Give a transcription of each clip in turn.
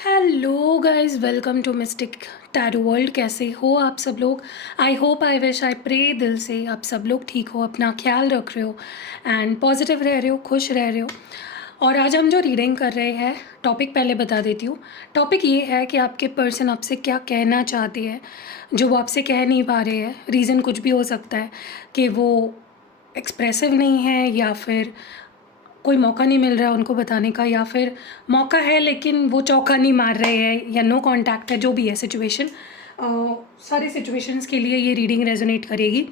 Hello guys, welcome to mystic tarot world. कैसे हो आप सब लोग? I hope, I wish, I pray दिल से आप सब लोग ठीक हो, अपना ख्याल रख रहे हो एंड पॉजिटिव रह रहे हो, खुश रह रहे हो। और आज हम जो रीडिंग कर रहे हैं, टॉपिक पहले बता देती हूँ। टॉपिक ये है कि आपके पर्सन आपसे क्या कहना चाहते हैं, जो वो आपसे कह नहीं पा रहे हैं। रीज़न कुछ भी हो सकता है कि वो एक्सप्रेसिव नहीं है, या फिर कोई मौका नहीं मिल रहा है उनको बताने का, या फिर मौका है लेकिन वो चौका नहीं मार रहे हैं, या नो कांटेक्ट है, जो भी है सिचुएशन। सारे सिचुएशंस के लिए ये रीडिंग रेजोनेट करेगी।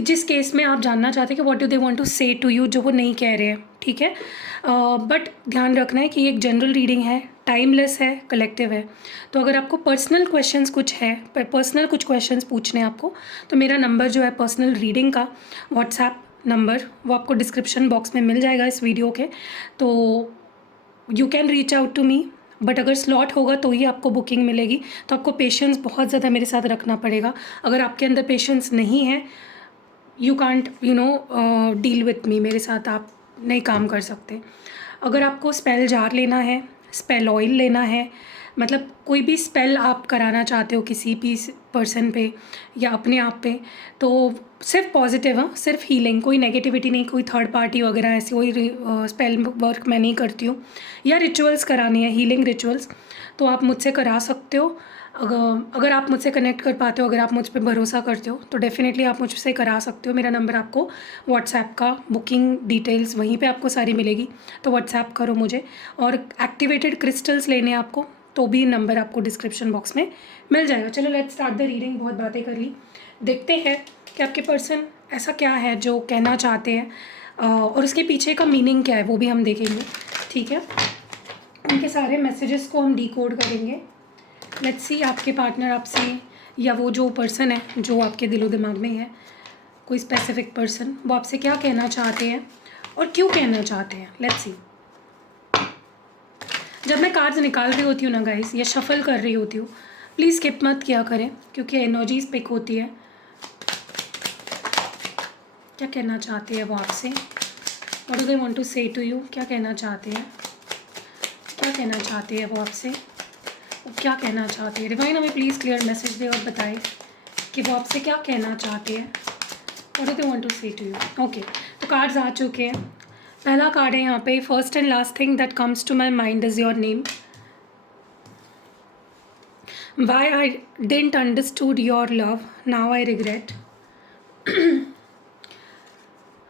जिस केस में आप जानना चाहते हैं कि what do they want to say to you, जो वो नहीं कह रहे हैं, ठीक है। बट ध्यान रखना है कि ये एक जनरल रीडिंग है, टाइमलेस है, कलेक्टिव है। तो अगर आपको पर्सनल क्वेश्चंस कुछ है, पर्सनल कुछ क्वेश्चंस पूछने हैं आपको, तो मेरा नंबर जो है पर्सनल रीडिंग का, व्हाट्सएप नंबर, वो आपको डिस्क्रिप्शन बॉक्स में मिल जाएगा इस वीडियो के। तो you can reach out to me. But अगर स्लॉट होगा तो ही आपको बुकिंग मिलेगी, तो आपको पेशेंस बहुत ज़्यादा मेरे साथ रखना पड़ेगा। अगर आपके अंदर पेशेंस नहीं है, you can't deal with me, मेरे साथ आप नहीं काम कर सकते। अगर आपको स्पेल जार लेना है, स्पेल ऑयल लेना है, मतलब कोई भी स्पेल आप कराना चाहते हो किसी भी पर्सन पे या अपने आप पे, तो सिर्फ पॉजिटिव, हाँ, सिर्फ हीलिंग, कोई नेगेटिविटी नहीं, कोई थर्ड पार्टी वगैरह ऐसी कोई स्पेल वर्क मैं नहीं करती हूँ। या रिचुअल्स करानी है, हीलिंग रिचुअल्स, तो आप मुझसे करा सकते हो। अगर आप मुझसे कनेक्ट कर पाते हो, अगर आप मुझ पे भरोसा करते हो, तो डेफ़िनेटली आप मुझसे करा सकते हो। मेरा नंबर आपको व्हाट्सएप का, बुकिंग डिटेल्स वहीं पे आपको सारी मिलेगी, तो व्हाट्सएप करो मुझे। और एक्टिवेटेड क्रिस्टल्स लेने हैं आपको, तो भी नंबर आपको डिस्क्रिप्शन बॉक्स में मिल जाएगा। चलो लेट्स स्टार्ट द रीडिंग। बहुत बातें कर ली, देखते हैं कि आपके पर्सन ऐसा क्या है जो कहना चाहते हैं, और उसके पीछे का मीनिंग क्या है वो भी हम देखेंगे, ठीक है। उनके सारे मैसेजेस को हम डिकोड करेंगे। लेट्स सी आपके पार्टनर आपसे, या वो जो पर्सन है जो आपके दिलो दिमाग में है, कोई स्पेसिफिक पर्सन, वो आपसे क्या कहना चाहते हैं और क्यों कहना चाहते हैं। Let's see. जब मैं कार्ड्स निकाल रही होती हूँ ना गाइस, या शफल कर रही होती हूँ, प्लीज़ स्किप मत किया करें, क्योंकि एनर्जीज पिक होती है। क्या कहना चाहते हैं वो आपसे, what do they want to say to you, क्या कहना चाहते हैं, क्या कहना चाहते हैं वो आपसे, वो क्या कहना चाहते हैं। डिवाइन हमें प्लीज़ क्लियर मैसेज दे और बताए कि वो आपसे क्या कहना चाहते हैं, what do they want to say to you. Okay, तो कार्ड्स आ चुके हैं। पहला कार्ड है यहाँ पे, first and last thing that comes to my mind is your name. Why I didn't understood your love, now I regret.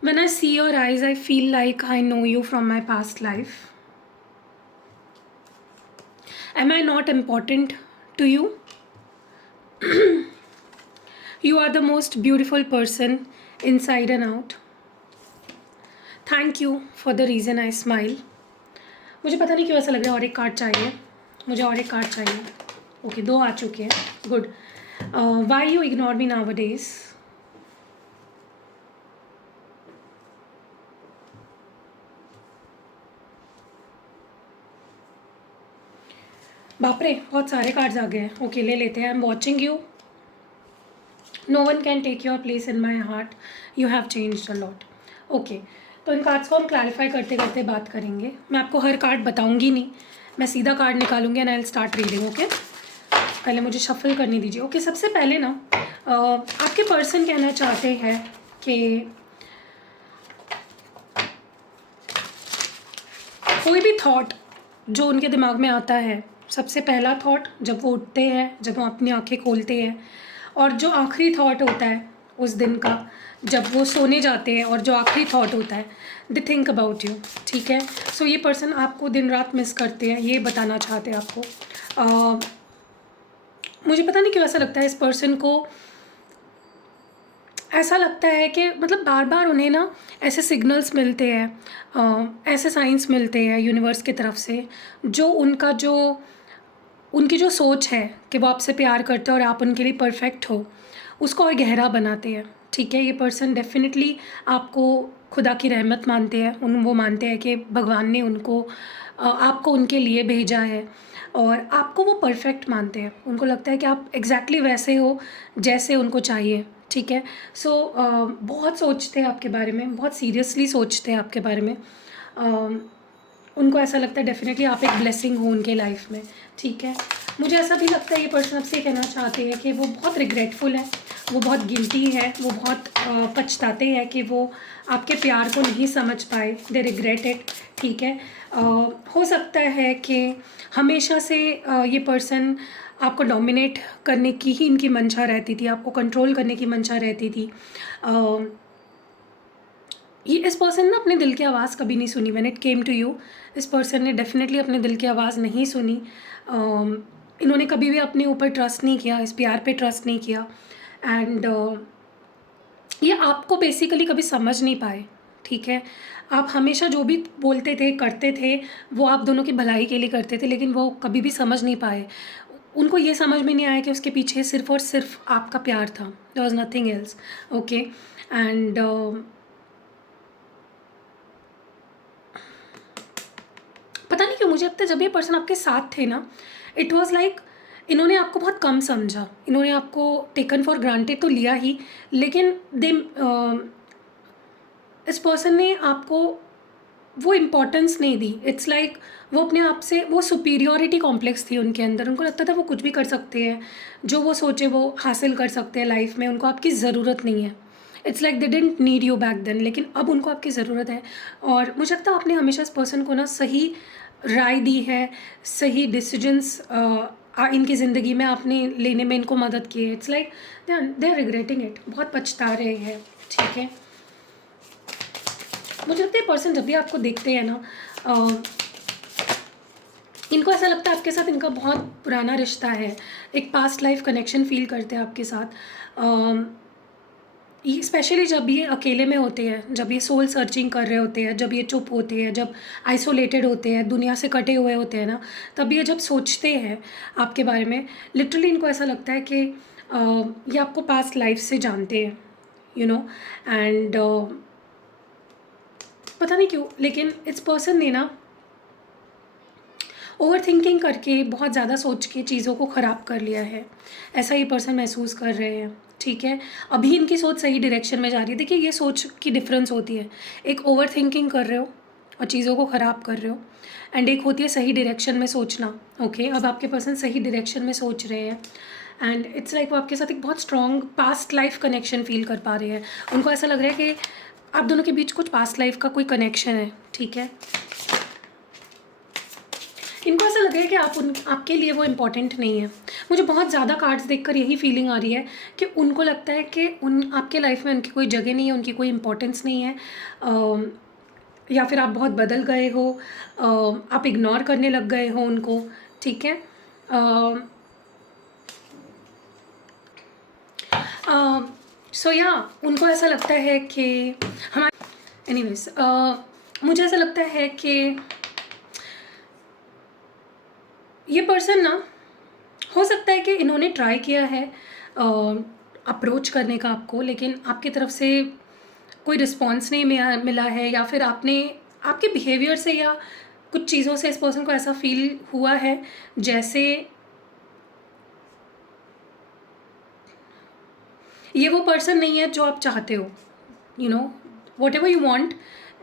When I see your eyes, I feel like I know you from my past life. Am I not important to you? You are the most beautiful person inside and out. Thank you for the reason I smile. मुझे पता नहीं क्यों ऐसा लग रहा है, और एक कार्ड चाहिए मुझे, और एक कार्ड चाहिए। ओके, दो आ चुके हैं, good. Why you ignore me nowadays? बाप रे, बहुत सारे कार्ड्स आ गए हैं। ओके, ले लेते हैं। I am watching you, no one can take your place in my heart, you have changed a lot. Okay, तो इन कार्ड्स को हम क्लैरिफाई करते करते बात करेंगे। मैं आपको हर कार्ड बताऊंगी नहीं, मैं सीधा कार्ड निकालूंगी and I will start reading. Okay, पहले मुझे शफल करने दीजिए। ओके, सबसे पहले ना आपके पर्सन कहना चाहते हैं कि कोई भी थॉट जो उनके दिमाग में आता है, सबसे पहला थॉट जब वो उठते हैं, जब वो अपनी आंखें खोलते हैं, और जो आखिरी थॉट होता है उस दिन का, जब वो सोने जाते हैं, और जो आखिरी थॉट होता है, दे थिंक अबाउट यू, ठीक है। सो ये पर्सन आपको दिन रात मिस करते हैं, ये बताना चाहते हैं आपको। मुझे पता नहीं क्यों ऐसा लगता है इस पर्सन को, ऐसा लगता है कि मतलब बार बार उन्हें ना ऐसे सिग्नल्स मिलते हैं, ऐसे साइंस मिलते हैं यूनिवर्स की तरफ से, जो उनकी जो सोच है कि वो आपसे प्यार करते हैं और आप उनके लिए परफेक्ट हो, उसको और गहरा बनाते हैं, ठीक है। ये पर्सन डेफिनेटली आपको खुदा की रहमत मानते हैं, वो मानते हैं कि भगवान ने आपको उनके लिए भेजा है, और आपको वो परफेक्ट मानते हैं। उनको लगता है कि आप एग्जैक्टली वैसे हो जैसे उनको चाहिए, ठीक है। सो बहुत सोचते हैं आपके बारे में, बहुत सीरियसली सोचते हैं आपके बारे में। उनको ऐसा लगता है डेफिनेटली आप एक ब्लेसिंग हो उनके लाइफ में, ठीक है। मुझे ऐसा भी लगता है ये पर्सन आपसे कहना चाहते हैं कि वो बहुत रिग्रेटफुल है, वो बहुत गिल्टी है, वो बहुत पछताते हैं कि वो आपके प्यार को नहीं समझ पाए, दे रिग्रेट इट, ठीक है। हो सकता है कि हमेशा से ये पर्सन आपको डोमिनेट करने की ही इनकी मंशा रहती थी, आपको कंट्रोल करने की मंशा रहती थी। ये इस पर्सन ने अपने दिल की आवाज़ कभी नहीं सुनी। When it came to you, इस पर्सन ने डेफिनेटली अपने दिल की आवाज़ नहीं सुनी। इन्होंने कभी भी अपने ऊपर ट्रस्ट नहीं किया, इस प्यार पे ट्रस्ट नहीं किया, एंड ये आपको बेसिकली कभी समझ नहीं पाए, ठीक है। आप हमेशा जो भी बोलते थे, करते थे, वो आप दोनों की भलाई के लिए करते थे, लेकिन वो कभी भी समझ नहीं पाए। उनको ये समझ में नहीं आया कि उसके पीछे सिर्फ़ और सिर्फ आपका प्यार था, there was nothing else, okay. And पता नहीं क्यों मुझे लगता है जब ये पर्सन आपके साथ थे ना, इट वाज़ लाइक इन्होंने आपको बहुत कम समझा, इन्होंने आपको टेकन फॉर ग्रांटेड तो लिया ही, लेकिन इस पर्सन ने आपको वो इम्पोर्टेंस नहीं दी। इट्स लाइक वो अपने आप से, वो सुपीरियॉरिटी कॉम्प्लेक्स थी उनके अंदर, उनको लगता था वो कुछ भी कर सकते हैं, जो वो सोचे वो हासिल कर सकते हैं लाइफ में, उनको आपकी ज़रूरत नहीं है। It's like they didn't need you back then, लेकिन अब उनको आपकी ज़रूरत है। और मुझे लगता है आपने हमेशा इस पर्सन को ना सही राय दी है, सही डिसीजंस इनकी ज़िंदगी में आपने लेने में इनको मदद की है। It's like they are regretting it, बहुत पछता रहे हैं, ठीक है। मुझे लगता है पर्सन जब भी आपको देखते हैं ना, इनको ऐसा लगता है आपके साथ इनका बहुत पुराना रिश्ता है, एक पास्ट लाइफ कनेक्शन फील करते हैं आपके साथ। स्पेशली जब ये अकेले में होते हैं, जब ये सोल सर्चिंग कर रहे होते हैं, जब ये चुप होते हैं, जब आइसोलेटेड होते हैं, दुनिया से कटे हुए होते हैं ना, तब ये जब सोचते हैं आपके बारे में, लिटरली इनको ऐसा लगता है कि ये आपको पास्ट लाइफ से जानते हैं, यू नो। एंड पता नहीं क्यों, लेकिन इस पर्सन ने ना ओवर थिंकिंग करके, बहुत ज़्यादा सोच के चीज़ों को ख़राब कर लिया है, ऐसा ये पर्सन महसूस कर रहे हैं, ठीक है। अभी इनकी सोच सही डायरेक्शन में जा रही है। देखिए ये सोच की डिफरेंस होती है, एक ओवर थिंकिंग कर रहे हो और चीज़ों को ख़राब कर रहे हो, एंड एक होती है सही डायरेक्शन में सोचना, ओके। अब आपके पर्सन सही डायरेक्शन में सोच रहे हैं, एंड इट्स लाइक वो आपके साथ एक बहुत strong past life connection feel कर पा रहे हैं। उनको ऐसा लग रहा है कि आप दोनों के बीच कुछ पास्ट लाइफ का कोई कनेक्शन है, ठीक है। इनको ऐसा लग रहा है कि आपके लिए वो इम्पोर्टेंट नहीं है। मुझे बहुत ज़्यादा कार्ड्स देखकर यही फीलिंग आ रही है कि उनको लगता है कि आपके लाइफ में उनकी कोई जगह नहीं है, उनकी कोई इम्पोर्टेंस नहीं है, या फिर आप बहुत बदल गए हो, आप इग्नोर करने लग गए हो उनको, ठीक है। सो या उनको ऐसा लगता है कि हमारे एनीवेज, मुझे ऐसा लगता है कि ये पर्सन ना, हो सकता है कि इन्होंने ट्राई किया है अप्रोच करने का आपको, लेकिन आपकी तरफ से कोई रिस्पॉन्स नहीं मिला है, या फिर आपने आपके बिहेवियर से या कुछ चीज़ों से इस पर्सन को ऐसा फील हुआ है जैसे ये वो पर्सन नहीं है जो आप चाहते हो, you know, whatever you want,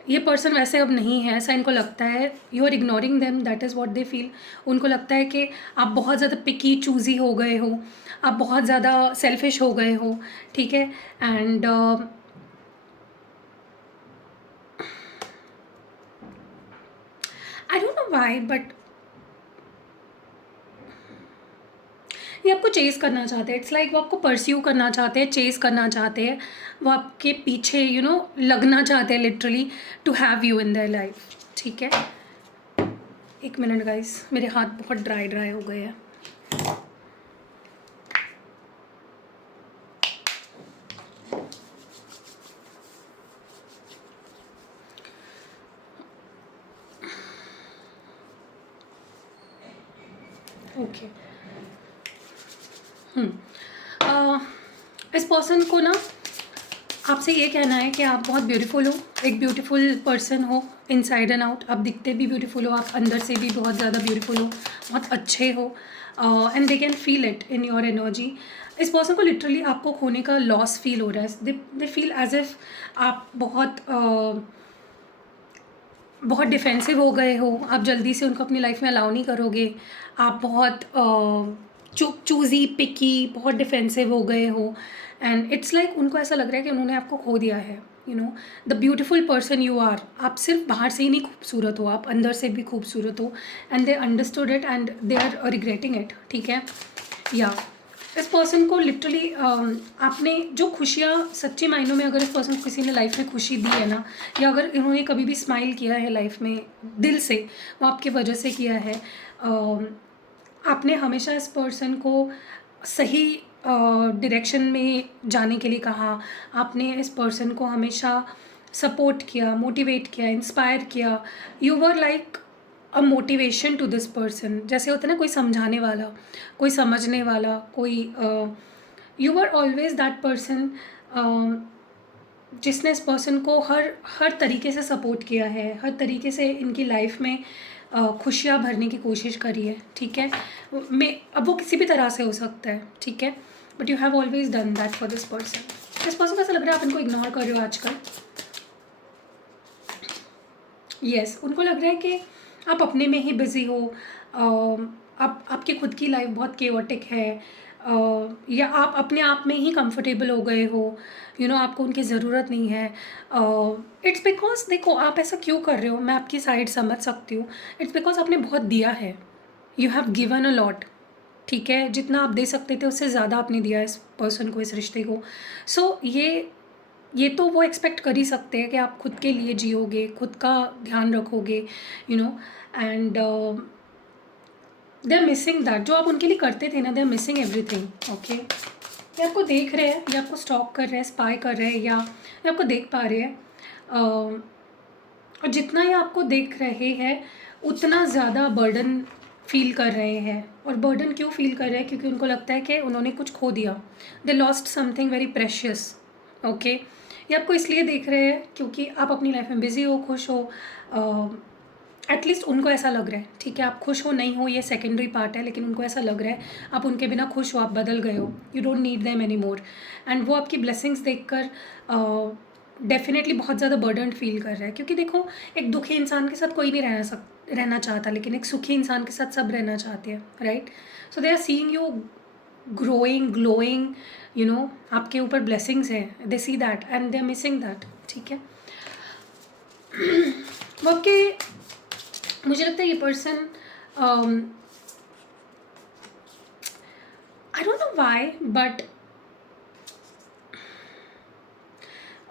ये पर्सन वैसे अब नहीं है, ऐसा इनको लगता है। You are ignoring them, that is what they feel. उनको लगता है कि आप बहुत ज़्यादा पिकी चूज़ी हो गए हो, आप बहुत ज़्यादा सेल्फिश हो गए हो, ठीक है। And I don't know why, but ये आपको चेज़ करना चाहते हैं। इट्स लाइक वो आपको परस्यू करना चाहते हैं, चेज़ करना चाहते हैं, वो आपके पीछे लगना चाहते हैं literally, to have you in their life, ठीक है। एक मिनट गाइस, मेरे हाथ बहुत ड्राई हो गए हैं। ओके। इस पर्सन को ना आपसे ये कहना है कि आप बहुत ब्यूटीफुल हो, एक ब्यूटीफुल पर्सन हो, इनसाइड एंड आउट। आप दिखते भी ब्यूटीफुल हो, आप अंदर से भी बहुत ज़्यादा ब्यूटीफुल हो, बहुत अच्छे हो, and they can feel it in your energy. इस पर्सन को लिटरली आपको खोने का लॉस फील हो रहा है। दे फील एज इफ आप बहुत बहुत डिफेंसिव हो गए हो, आप जल्दी से उनको अपनी लाइफ में अलाउ नहीं करोगे, आप बहुत चूज़ी पिकी, बहुत डिफेंसिव हो गए हो, एंड इट्स लाइक उनको ऐसा लग रहा है कि उन्होंने आपको खो दिया है। You know the beautiful person you are, आप सिर्फ बाहर से ही नहीं खूबसूरत हो, आप अंदर से भी खूबसूरत हो, and they understood it and they are regretting it. ठीक है, या इस पर्सन को लिटरली आपने जो खुशियाँ सच्चे मायनों में, अगर इस पर्सन को किसी ने लाइफ में खुशी दी है ना, या अगर इन्होंने कभी भी स्माइल किया है लाइफ में दिल से, वो आपकी वजह से किया है। आपने हमेशा इस पर्सन को सही डायरेक्शन में जाने के लिए कहा, आपने इस पर्सन को हमेशा सपोर्ट किया, मोटिवेट किया, इंस्पायर किया। You were like a motivation to this person. जैसे होता है ना कोई समझाने वाला, कोई समझने वाला, कोई you were always that person जिसने इस पर्सन को हर हर तरीके से सपोर्ट किया है, हर तरीके से इनकी लाइफ में खुशियाँ भरने की कोशिश करी है। ठीक है, मैं अब वो किसी भी तरह से हो सकता है, ठीक है, but you have always done that for this person. इस पर्सन को ऐसा लग रहा है आप इनको इग्नोर कर रहे हो आजकल। यस, उनको लग रहा है कि आप अपने में ही बिज़ी हो, आप आपकी खुद की लाइफ बहुत केओटिक है, या आप अपने आप में ही कंफर्टेबल हो गए हो, आपको उनकी ज़रूरत नहीं है। इट्स बिकॉज देखो आप ऐसा क्यों कर रहे हो, मैं आपकी साइड समझ सकती हूँ। इट्स बिकॉज आपने बहुत दिया है, you have given a lot. ठीक है, जितना आप दे सकते थे उससे ज़्यादा आपने दिया इस पर्सन को, इस रिश्ते को। सो ये तो वो एक्सपेक्ट कर ही सकते हैं कि आप खुद के लिए जियोगे, खुद का ध्यान रखोगे, and they are missing that. जो आप उनके लिए करते थे ना, they are missing everything. Okay, ये आपको देख रहे हैं, या आपको स्टॉक कर रहे हैं, स्पाई कर रहे हैं, या ये आपको देख पा रहे हैं। और जितना ये आपको देख रहे हैं उतना ज़्यादा बर्डन फील कर रहे हैं। और बर्डन क्यों फील कर रहे हैं? क्योंकि उनको लगता है कि उन्होंने कुछ खो दिया, they lost something very precious. Okay, ये आपको इसलिए देख रहे हैं क्योंकि आप अपनी लाइफ में बिज़ी हो, खुश हो, एटलीस्ट उनको ऐसा लग रहा है। ठीक है, आप खुश हो नहीं हो ये सेकेंडरी पार्ट है, लेकिन उनको ऐसा लग रहा है आप उनके बिना खुश हो, आप बदल गए हो, you don't need them any more. And वो आपकी ब्लेसिंग्स देख कर डेफिनेटली बहुत ज़्यादा बर्डन फील कर रहा है। क्योंकि देखो, एक दुखी इंसान के साथ कोई नहीं रहना चाहता, लेकिन एक सुखी इंसान के साथ सब रहना चाहते हैं, right? So they are seeing you growing, glowing, आपके ऊपर ब्लेसिंग्स हैं, they see that and they are missing that. ठीक है, वो आपके, मुझे लगता है ये person, I don't know why, but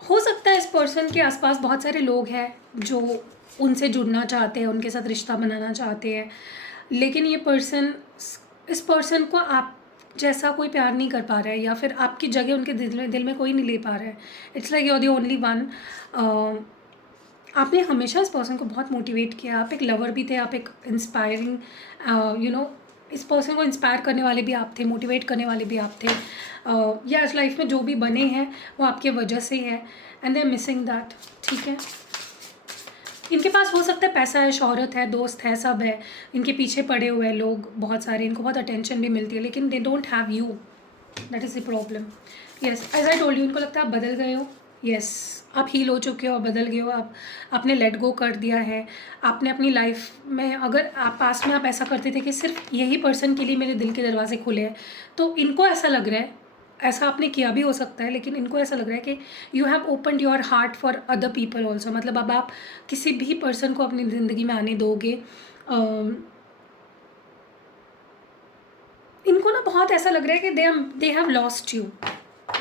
हो सकता है इस पर्सन के आसपास बहुत सारे लोग हैं जो उनसे जुड़ना चाहते हैं, उनके साथ रिश्ता बनाना चाहते हैं, लेकिन ये पर्सन, इस पर्सन को आप जैसा कोई प्यार नहीं कर पा रहा है, या फिर आपकी जगह उनके दिल में कोई नहीं ले पा रहा है। It's like you are the only one. आपने हमेशा इस पर्सन को बहुत मोटिवेट किया, आप एक लवर भी थे, आप एक इंस्पायरिंग, इस पर्सन को इंस्पायर करने वाले भी आप थे, मोटिवेट करने वाले भी आप थे। ये आज लाइफ में जो भी बने हैं वो आपके वजह से है, and they are missing that. ठीक है, इनके पास हो सकता है पैसा है, शोहरत है, दोस्त है, सब है, इनके पीछे पड़े हुए हैं लोग बहुत सारे, इनको बहुत अटेंशन भी मिलती है, लेकिन they don't have you, that is the problem. Yes, as I told you, उनको लगता है आप बदल गए हो। यस, आप हील हो चुके हो, आप बदल गए हो, आपने लेट गो कर दिया है। आपने अपनी लाइफ में, अगर आप पास में आप ऐसा करते थे कि सिर्फ यही पर्सन के लिए मेरे दिल के दरवाजे खुले हैं, तो इनको ऐसा लग रहा है, ऐसा आपने किया भी हो सकता है, लेकिन इनको ऐसा लग रहा है कि you have opened your heart for other people also. मतलब अब आप किसी भी पर्सन को अपनी ज़िंदगी में आने दोगे। इनको ना बहुत ऐसा लग रहा है कि they have lost you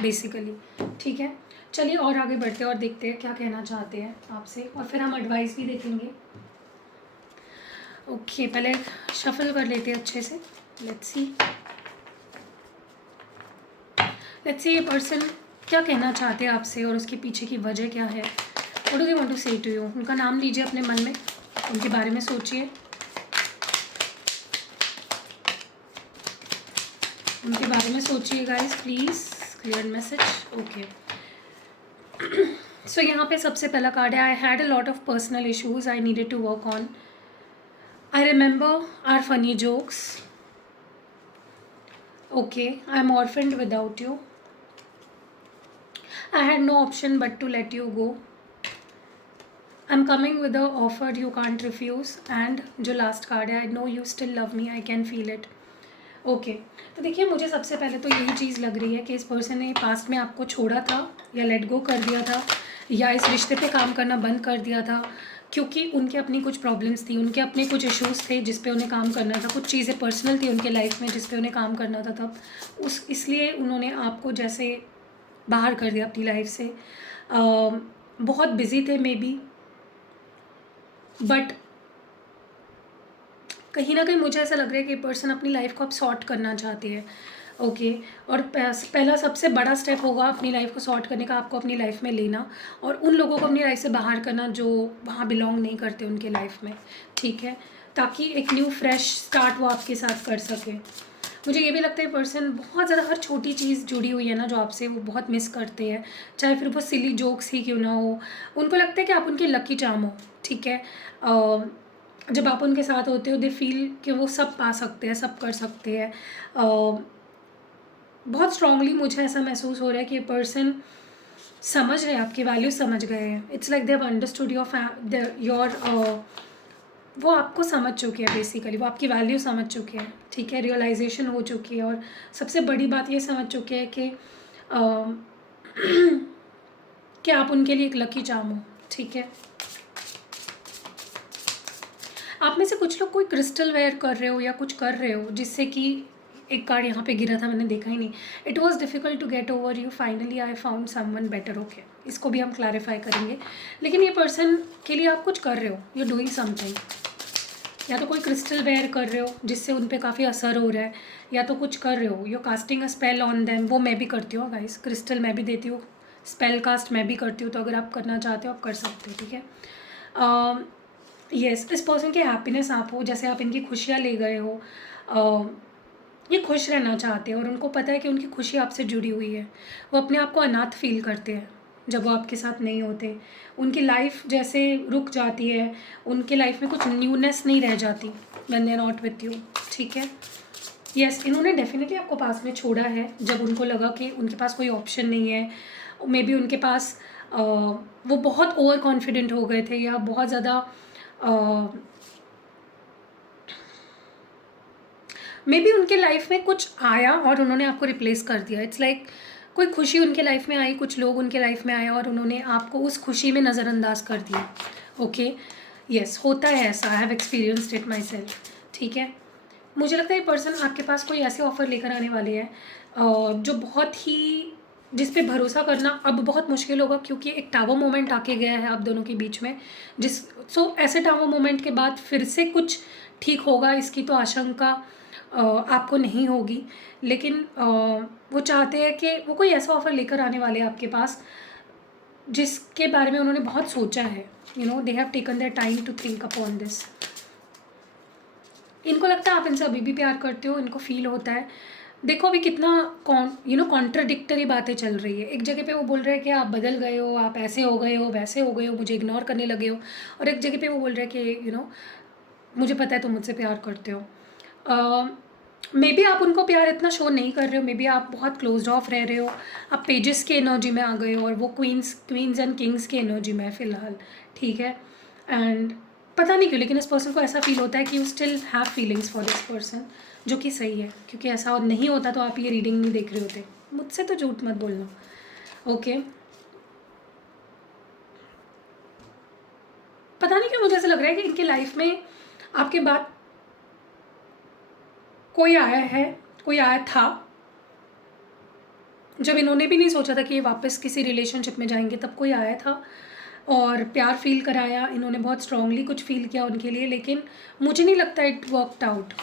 basically. ठीक है, चलिए और आगे बढ़ते हैं और देखते हैं क्या कहना चाहते हैं आपसे, और फिर हम एडवाइस भी देखेंगे। ओके, पहले शफल कर लेते हैं अच्छे से। लेट्स सी ये पर्सन क्या कहना चाहते हैं आपसे और उसके पीछे की वजह क्या है। What do they want to say to you? उनका नाम लीजिए अपने मन में, उनके बारे में सोचिए, उनके बारे में सोचिए guys, please clear message. Okay, so यहाँ पे सबसे पहला कार्ड है, I had a lot of personal issues I needed to work on, I remember are funny jokes, okay, I am orphaned without you, I had no option but to let you go. I am coming with a offer you can't refuse, and जो last card है, I know you still love me, I can feel it. Okay, तो देखिए मुझे सबसे पहले तो यही चीज़ लग रही है कि इस पर्सन ने पास्ट में आपको छोड़ा था या लेट गो कर दिया था, या इस रिश्ते पे काम करना बंद कर दिया था, क्योंकि उनके अपनी कुछ प्रॉब्लम्स थी, उनके अपने कुछ इश्यूज़ थे जिस पे उन्हें काम करना था, कुछ चीज़ें पर्सनल थी उनके लाइफ में जिस पे उन्हें काम करना था तब इसलिए उन्होंने आपको जैसे बाहर कर दिया अपनी लाइफ से। बहुत बिजी थे मे बी, बट कहीं ना कहीं मुझे ऐसा लग रहा है कि पर्सन अपनी लाइफ को अब सॉर्ट करना चाहती है। ओके, और पहला सबसे बड़ा स्टेप होगा अपनी लाइफ को सॉर्ट करने का, आपको अपनी लाइफ में लेना और उन लोगों को अपनी लाइफ से बाहर करना जो वहाँ बिलोंग नहीं करते उनके लाइफ में, ठीक है, ताकि एक न्यू फ्रेश स्टार्ट वो आपके साथ कर सके। मुझे ये भी लगता है पर्सन बहुत ज़्यादा हर छोटी चीज़ जुड़ी हुई है ना जो आपसे, वो बहुत मिस करते हैं, चाहे फिर वो सिली जोक्स ही क्यों ना हो। उनको लगता है कि आप उनके लकी चार्म हो, ठीक है। जब आप उनके साथ होते हो दे फील कि वो सब पा सकते हैं, सब कर सकते हैं। बहुत स्ट्रांगली मुझे ऐसा महसूस हो रहा है कि ये पर्सन समझ रहे हैं, आपकी वैल्यू समझ गए हैं। It's like they have understood your वो आपको समझ चुके हैं, बेसिकली वो आपकी वैल्यू समझ चुके हैं, ठीक है, रियलाइजेशन हो चुकी है। और सबसे बड़ी बात ये समझ चुके हैं कि कि आप उनके लिए एक लकी चार्म हो, ठीक है। आप में से कुछ लोग कोई क्रिस्टल वेयर कर रहे हो या कुछ कर रहे हो जिससे कि एक कार्ड यहाँ पे गिरा था, मैंने देखा ही नहीं। It was difficult to get over you, finally I found someone better. Okay, इसको भी हम क्लैरिफाई करेंगे। लेकिन ये पर्सन के लिए आप कुछ कर रहे हो, यू डूइंग समथिंग, या तो कोई क्रिस्टल वेयर कर रहे हो जिससे उन पर काफ़ी असर हो रहा है, या तो कुछ कर रहे हो, you casting a spell on them. वो मैं भी करती हूँ गाइस, क्रिस्टल मैं भी देती हूँ, स्पेल कास्ट मैं भी करती हूँ, तो अगर आप करना चाहते हो आप कर सकते हो, ठीक है। यस, इस पर्सन की हैप्पीनेस आप हो, जैसे आप इनकी खुशियाँ ले गए हो। ये खुश रहना चाहते हैं और उनको पता है कि उनकी खुशी आपसे जुड़ी हुई है। वो अपने आप को अनाथ फील करते हैं जब वो आपके साथ नहीं होते। उनकी लाइफ जैसे रुक जाती है, उनके लाइफ में कुछ न्यूनेस नहीं रह जाती when they are not with you, ठीक है। यस, इन्होंने डेफिनेटली आपको पास में छोड़ा है जब उनको लगा कि उनके पास कोई ऑप्शन नहीं है। मे बी उनके पास वो बहुत ओवर कॉन्फिडेंट हो गए थे, या बहुत ज़्यादा मे बी उनके लाइफ में कुछ आया और उन्होंने आपको रिप्लेस कर दिया। इट्स लाइक कोई खुशी उनके लाइफ में आई, कुछ लोग उनके लाइफ में आए और उन्होंने आपको उस खुशी में नज़रअंदाज कर दिया। ओके, यस, होता है ऐसा, I have experienced it my self, ठीक है। मुझे लगता है ये पर्सन आपके पास कोई ऐसे ऑफ़र लेकर आने वाले हैं जो बहुत ही, जिस पे भरोसा करना अब बहुत मुश्किल होगा, क्योंकि एक टावर मोमेंट आके गया है आप दोनों के बीच में। ऐसे टावर मोमेंट के बाद फिर से कुछ ठीक होगा इसकी तो आशंका आपको नहीं होगी। लेकिन वो चाहते हैं कि वो कोई ऐसा ऑफ़र लेकर आने वाले हैं आपके पास जिसके बारे में उन्होंने बहुत सोचा है। They have taken their time to think upon this. इनको लगता है आप इनसे अभी भी प्यार करते हो, इनको फील होता है। देखो अभी कितना कॉन्ट्रडिक्टरी बातें चल रही है। एक जगह पे वो बोल रहे हैं कि आप बदल गए हो, आप ऐसे हो गए हो, वैसे हो गए हो, मुझे इग्नोर करने लगे हो, और एक जगह पे वो बोल रहे हैं कि मुझे पता है तुम मुझसे प्यार करते हो। मे बी आप उनको प्यार इतना शो नहीं कर रहे हो, मे बी आप बहुत क्लोज्ड ऑफ रह रहे हो, आप पेजेस की एनर्जी में आ गए हो और वो क्वींस एंड किंग्स की एनर्जी में है फ़िलहाल, ठीक है। एंड पता नहीं क्यों लेकिन इस पर्सन को ऐसा फील होता है कि you still have feelings for this person, जो कि सही है, क्योंकि ऐसा नहीं होता तो आप ये रीडिंग नहीं देख रहे होते। मुझसे तो झूठ मत बोलना, ओके। पता नहीं क्यों मुझे ऐसा लग रहा है कि इनके लाइफ में आपके बाद कोई आया है, कोई आया था जब इन्होंने भी नहीं सोचा था कि ये वापस किसी रिलेशनशिप में जाएंगे, तब कोई आया था और प्यार फील कराया। इन्होंने बहुत स्ट्रांगली कुछ फील किया उनके लिए, लेकिन मुझे नहीं लगता इट वर्कड आउट।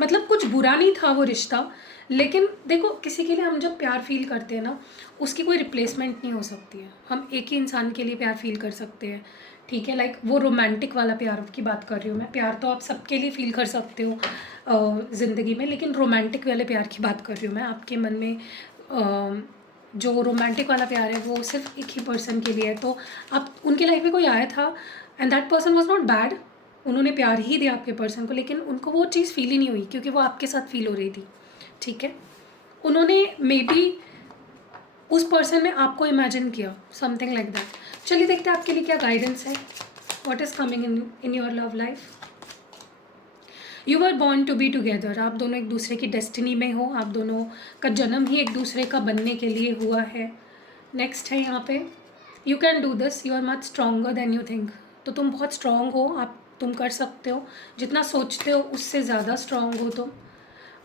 मतलब कुछ बुरा नहीं था वो रिश्ता, लेकिन देखो किसी के लिए हम जब प्यार फील करते हैं ना, उसकी कोई रिप्लेसमेंट नहीं हो सकती है। हम एक ही इंसान के लिए प्यार फील कर सकते हैं, ठीक है। लाइक वो रोमांटिक वाला प्यार की बात कर रही हूँ मैं। प्यार तो आप सबके लिए फील कर सकते हो ज़िंदगी में, लेकिन रोमांटिक वाले प्यार की बात कर रही हूँ मैं। आपके मन में जो रोमांटिक वाला प्यार है वो सिर्फ एक ही पर्सन के लिए है। तो आप उनके लाइफ में कोई आया था and that person was not bad, उन्होंने प्यार ही दिया आपके पर्सन को, लेकिन उनको वो चीज़ फील ही नहीं हुई क्योंकि वो आपके साथ फील हो रही थी, ठीक है। उन्होंने मे बी उस पर्सन ने आपको इमेजिन किया, समथिंग लाइक दैट। चलिए देखते हैं आपके लिए क्या गाइडेंस है, what is coming in your love life. You are born to be together, आप दोनों एक दूसरे की डेस्टिनी में हो, आप दोनों का जन्म ही एक दूसरे का बनने के लिए हुआ है। नेक्स्ट है यहाँ पे, you can do this, you are much stronger than you think. तो तुम बहुत स्ट्रॉन्ग हो, तुम कर सकते हो, जितना सोचते हो उससे ज़्यादा स्ट्रॉन्ग हो तुम।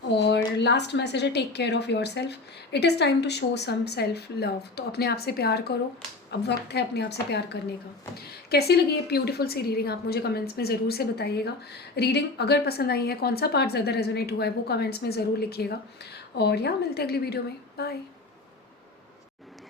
और लास्ट मैसेज है, take care of yourself, it is time to show some self love. तो अपने आप से प्यार करो, अब वक्त है अपने आप से प्यार करने का। कैसी लगी ये ब्यूटीफुल सी रीडिंग, आप मुझे कमेंट्स में ज़रूर से बताइएगा। रीडिंग अगर पसंद आई है, कौन सा पार्ट ज़्यादा रेजोनेट हुआ है, वो कमेंट्स में ज़रूर लिखिएगा। और यहाँ मिलते हैं अगली वीडियो में, बाय।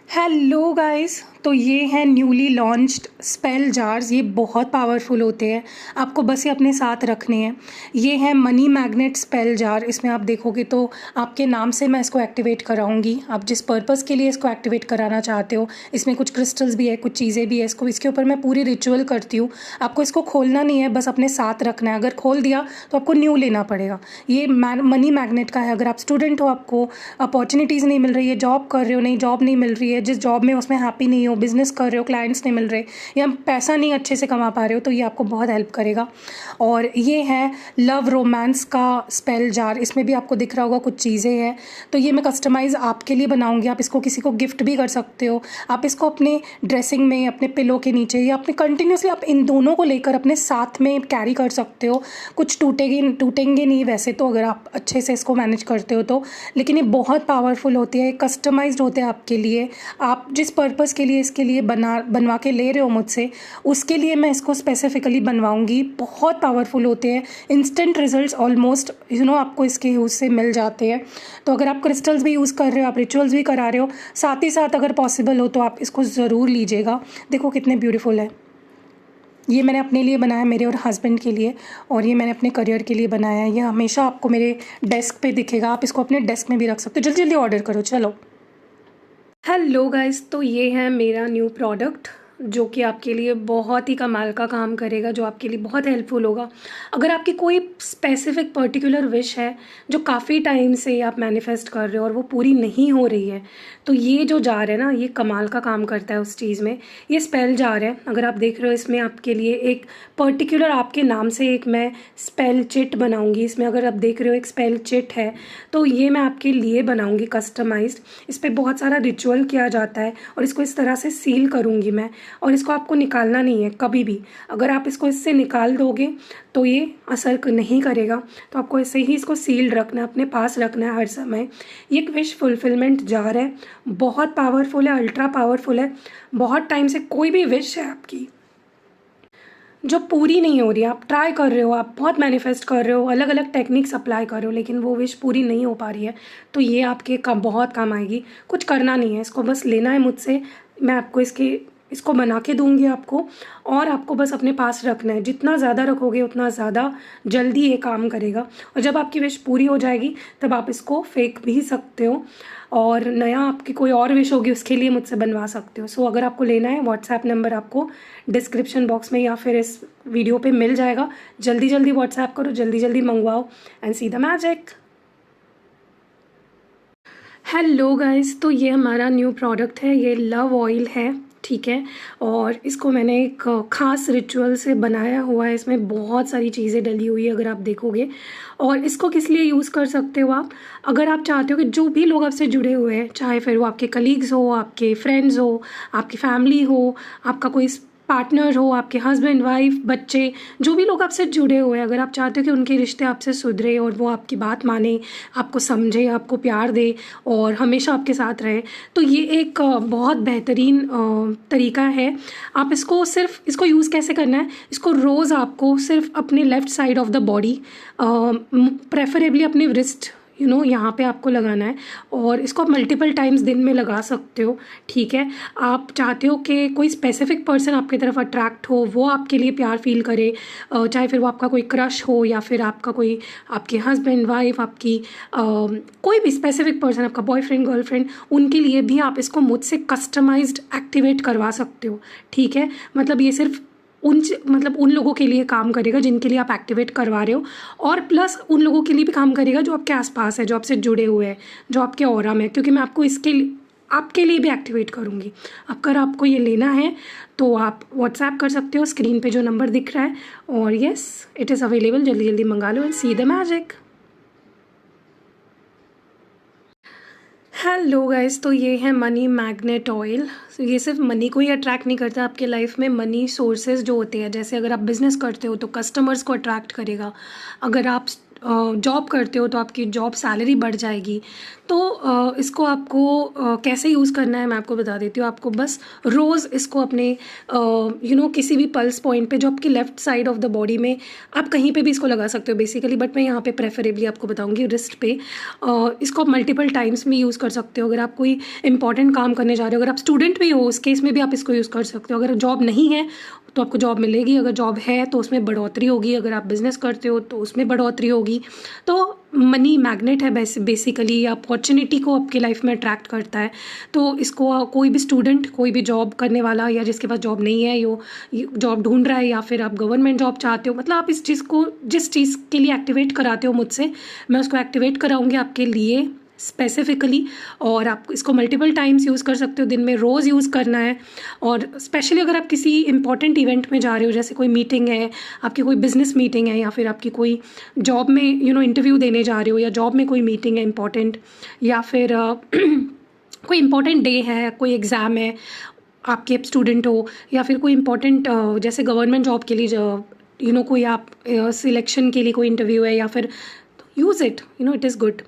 हेलो गाइस, तो ये हैं न्यूली लॉन्च्ड स्पेल जार्स। ये बहुत पावरफुल होते हैं, आपको बस ये अपने साथ रखने हैं। ये है मनी मैग्नेट स्पेल जार। इसमें आप देखोगे तो आपके नाम से मैं इसको एक्टिवेट कराऊंगी, आप जिस पर्पस के लिए इसको एक्टिवेट कराना चाहते हो। इसमें कुछ क्रिस्टल्स भी है, कुछ चीज़ें भी है। इसके ऊपर मैं पूरी रिचुअल करती हूँ। आपको इसको खोलना नहीं है, बस अपने साथ रखना है। अगर खोल दिया तो आपको न्यू लेना पड़ेगा। ये मनी मैग्नेट का है। अगर आप स्टूडेंट हो, आपको अपॉर्चुनिटीज़ नहीं मिल रही है, जॉब कर रहे हो, नहीं जॉब नहीं मिल रही है, जिस जॉब में उसमें हैप्पी नहीं हो, बिजनेस कर रहे हो, क्लाइंट्स नहीं मिल रहे या पैसा नहीं अच्छे से कमा पा रहे हो, तो ये आपको बहुत हेल्प करेगा। और ये है लव रोमांस का स्पेल जार। इसमें भी आपको दिख रहा होगा कुछ चीज़ें हैं। तो ये मैं कस्टमाइज़ आपके लिए बनाऊंगी। आप इसको किसी को गिफ्ट भी कर सकते हो। आप इसको अपने ड्रेसिंग में, अपने पिलो के नीचे या अपने कंटिन्यूसली आप इन दोनों को लेकर अपने साथ में कैरी कर सकते हो। कुछ टूटेंगे नहीं वैसे तो, अगर आप अच्छे से इसको मैनेज करते हो तो। लेकिन ये बहुत पावरफुल होती है, कस्टमाइज्ड होते हैं आपके लिए। आप जिस पर्पस के लिए इसके लिए बनवा के ले रहे हो मुझसे, उसके लिए मैं इसको स्पेसिफिकली बनवाऊंगी। बहुत पावरफुल होते हैं, इंस्टेंट रिजल्ट्स ऑलमोस्ट आपको इसके यूज़ से मिल जाते हैं। तो अगर आप क्रिस्टल्स भी यूज़ कर रहे हो, आप रिचुअल्स भी करा रहे हो, साथ ही साथ अगर पॉसिबल हो तो आप इसको ज़रूर लीजिएगा। देखो कितने ब्यूटीफुल है। ये मैंने अपने लिए बनाया, मेरे और हस्बैंड के लिए, और ये मैंने अपने करियर के लिए बनाया है। ये हमेशा आपको मेरे डेस्क पे दिखेगा, आप इसको अपने डेस्क में भी रख सकते हो। जल्दी जल्दी ऑर्डर करो, चलो। हेलो गाइस, तो ये है मेरा न्यू प्रोडक्ट जो कि आपके लिए बहुत ही कमाल का काम करेगा, जो आपके लिए बहुत हेल्पफुल होगा। अगर आपकी कोई स्पेसिफिक पर्टिकुलर विश है जो काफ़ी टाइम से आप मैनिफेस्ट कर रहे हो और वो पूरी नहीं हो रही है, तो ये जो जार है ना, ये कमाल का काम करता है उस चीज़ में। ये स्पेल जार है, अगर आप देख रहे हो इसमें आपके लिए एक पर्टिकुलर आपके नाम से एक मैं स्पेल चिट बनाऊंगी। इसमें अगर आप देख रहे हो एक स्पेल चिट है, तो ये मैं आपके लिए बनाऊंगी कस्टमाइज्ड। इस पर बहुत सारा रिचुअल किया जाता है और इसको इस तरह से सील करूंगी मैं। और इसको आपको निकालना नहीं है कभी भी। अगर आप इसको इससे निकाल दोगे तो ये असर नहीं करेगा, तो आपको ऐसे ही इसको सील्ड रखना है, अपने पास रखना है हर समय। ये एक विश फुलफिलमेंट जार है, बहुत पावरफुल है, अल्ट्रा पावरफुल है। बहुत टाइम से कोई भी विश है आपकी जो पूरी नहीं हो रही, आप ट्राई कर रहे हो, आप बहुत मैनिफेस्ट कर रहे हो, अलग अलग टेक्निक्स अप्लाई कर रहे हो, लेकिन वो विश पूरी नहीं हो पा रही है, तो ये आपके बहुत काम आएगी। कुछ करना नहीं है, इसको बस लेना है मुझसे। मैं आपको इसको बना के दूंगी आपको, और आपको बस अपने पास रखना है। जितना ज़्यादा रखोगे उतना ज़्यादा जल्दी ये काम करेगा। और जब आपकी विश पूरी हो जाएगी तब आप इसको फेंक भी सकते हो, और नया आपकी कोई और विश होगी उसके लिए मुझसे बनवा सकते हो। सो अगर आपको लेना है, व्हाट्सएप नंबर आपको डिस्क्रिप्शन बॉक्स में या फिर इस वीडियो पे मिल जाएगा। जल्दी जल्दी व्हाट्सएप करो, जल्दी जल्दी मंगवाओ and see the magic. Hello guys, तो ये हमारा न्यू प्रोडक्ट है, ये लव ऑयल है, ठीक है। और इसको मैंने एक ख़ास रिचुअल से बनाया हुआ है। इसमें बहुत सारी चीज़ें डली हुई है अगर आप देखोगे। और इसको किस लिए यूज़ कर सकते हो आप, अगर आप चाहते हो कि जो भी लोग आपसे जुड़े हुए हैं, चाहे फिर वो आपके कलीग्स हो, आपके फ्रेंड्स हो, आपकी फैमिली हो, आपका कोई पार्टनर हो, आपके हस्बैंड वाइफ बच्चे, जो भी लोग आपसे जुड़े हुए हैं, अगर आप चाहते हो कि उनके रिश्ते आपसे सुधरे और वो आपकी बात माने, आपको समझे, आपको प्यार दे और हमेशा आपके साथ रहे, तो ये एक बहुत बेहतरीन तरीका है। आप इसको यूज़ कैसे करना है, इसको रोज़ आपको सिर्फ अपने left side of the body, preferably अपने रिस्ट यहाँ पे आपको लगाना है। और इसको आप मल्टीपल टाइम्स दिन में लगा सकते हो, ठीक है। आप चाहते हो कि कोई स्पेसिफिक पर्सन आपकी तरफ अट्रैक्ट हो, वो आपके लिए प्यार फील करे, चाहे फिर वो आपका कोई क्रश हो या फिर आपका कोई आपके हस्बैंड वाइफ, आपकी कोई भी स्पेसिफिक पर्सन, आपका बॉयफ्रेंड गर्लफ्रेंड, उनके लिए भी आप इसको मुझसे कस्टमाइज्ड एक्टिवेट करवा सकते हो, ठीक है। मतलब ये सिर्फ उन लोगों के लिए काम करेगा जिनके लिए आप एक्टिवेट करवा रहे हो, और प्लस उन लोगों के लिए भी काम करेगा जो आपके आसपास है, जो आपसे जुड़े हुए हैं, जो आपके ऑरा में। क्योंकि मैं आपको आपके लिए भी एक्टिवेट करूँगी। अगर आपको ये लेना है तो आप व्हाट्सएप कर सकते हो, स्क्रीन पे जो नंबर दिख रहा है, और येस इट इज़ अवेलेबल, जल्दी जल्दी मंगा लो and see the magic. Hello guys, तो ये है मनी मैग्नेट ऑयल। ये सिर्फ मनी को ही अट्रैक्ट नहीं करता, आपके लाइफ में मनी सोर्सेज जो होते हैं, जैसे अगर आप बिजनेस करते हो तो कस्टमर्स को अट्रैक्ट करेगा, अगर आप जॉब करते हो तो आपकी जॉब सैलरी बढ़ जाएगी। तो इसको आपको कैसे यूज़ करना है मैं आपको बता देती हूँ। आपको बस रोज़ इसको अपने किसी भी पल्स पॉइंट पे, जो आपकी left side of the body में, आप कहीं पे भी इसको लगा सकते हो बेसिकली, बट मैं यहाँ पे प्रेफरेबली आपको बताऊँगी रिस्ट पे। इसको आप मल्टीपल टाइम्स में यूज़ कर सकते हो। अगर आप कोई इंपॉर्टेंट काम करने जा रहे हो, अगर आप स्टूडेंट भी हो उस केस में भी आप इसको यूज़ कर सकते हो। अगर जॉब नहीं है तो आपको जॉब मिलेगी, अगर जॉब है तो उसमें बढ़ोतरी होगी, अगर आप बिज़नेस करते हो तो उसमें बढ़ोतरी होगी। तो मनी मैग्नेट है बेसिकली, अपॉर्चुनिटी को आपकी लाइफ में अट्रैक्ट करता है। तो इसको कोई भी स्टूडेंट, कोई भी जॉब करने वाला, या जिसके पास जॉब नहीं है, यो जॉब ढूंढ रहा है, या फिर आप गवर्नमेंट जॉब चाहते हो, मतलब आप इस चीज़ को, जिस चीज़ के लिए एक्टिवेट कराते हो मुझसे, मैं उसको एक्टिवेट कराऊंगी आपके लिए स्पेसिफिकली। और आप इसको मल्टीपल टाइम्स यूज़ कर सकते हो, दिन में रोज़ यूज़ करना है। और स्पेशली अगर आप किसी इंपॉर्टेंट इवेंट में जा रहे हो, जैसे कोई मीटिंग है, आपकी कोई बिजनेस मीटिंग है, या फिर आपकी कोई जॉब में इंटरव्यू देने जा रहे हो, या जॉब में कोई मीटिंग है इंपॉर्टेंट, या फिर कोई इंपॉर्टेंट डे है, कोई एग्ज़ाम है, आपके स्टूडेंट हो, या फिर कोई इंपॉर्टेंट जैसे गवर्नमेंट जॉब के लिए कोई आप सिलेक्शन के लिए कोई इंटरव्यू है, या फिर use it, it is good.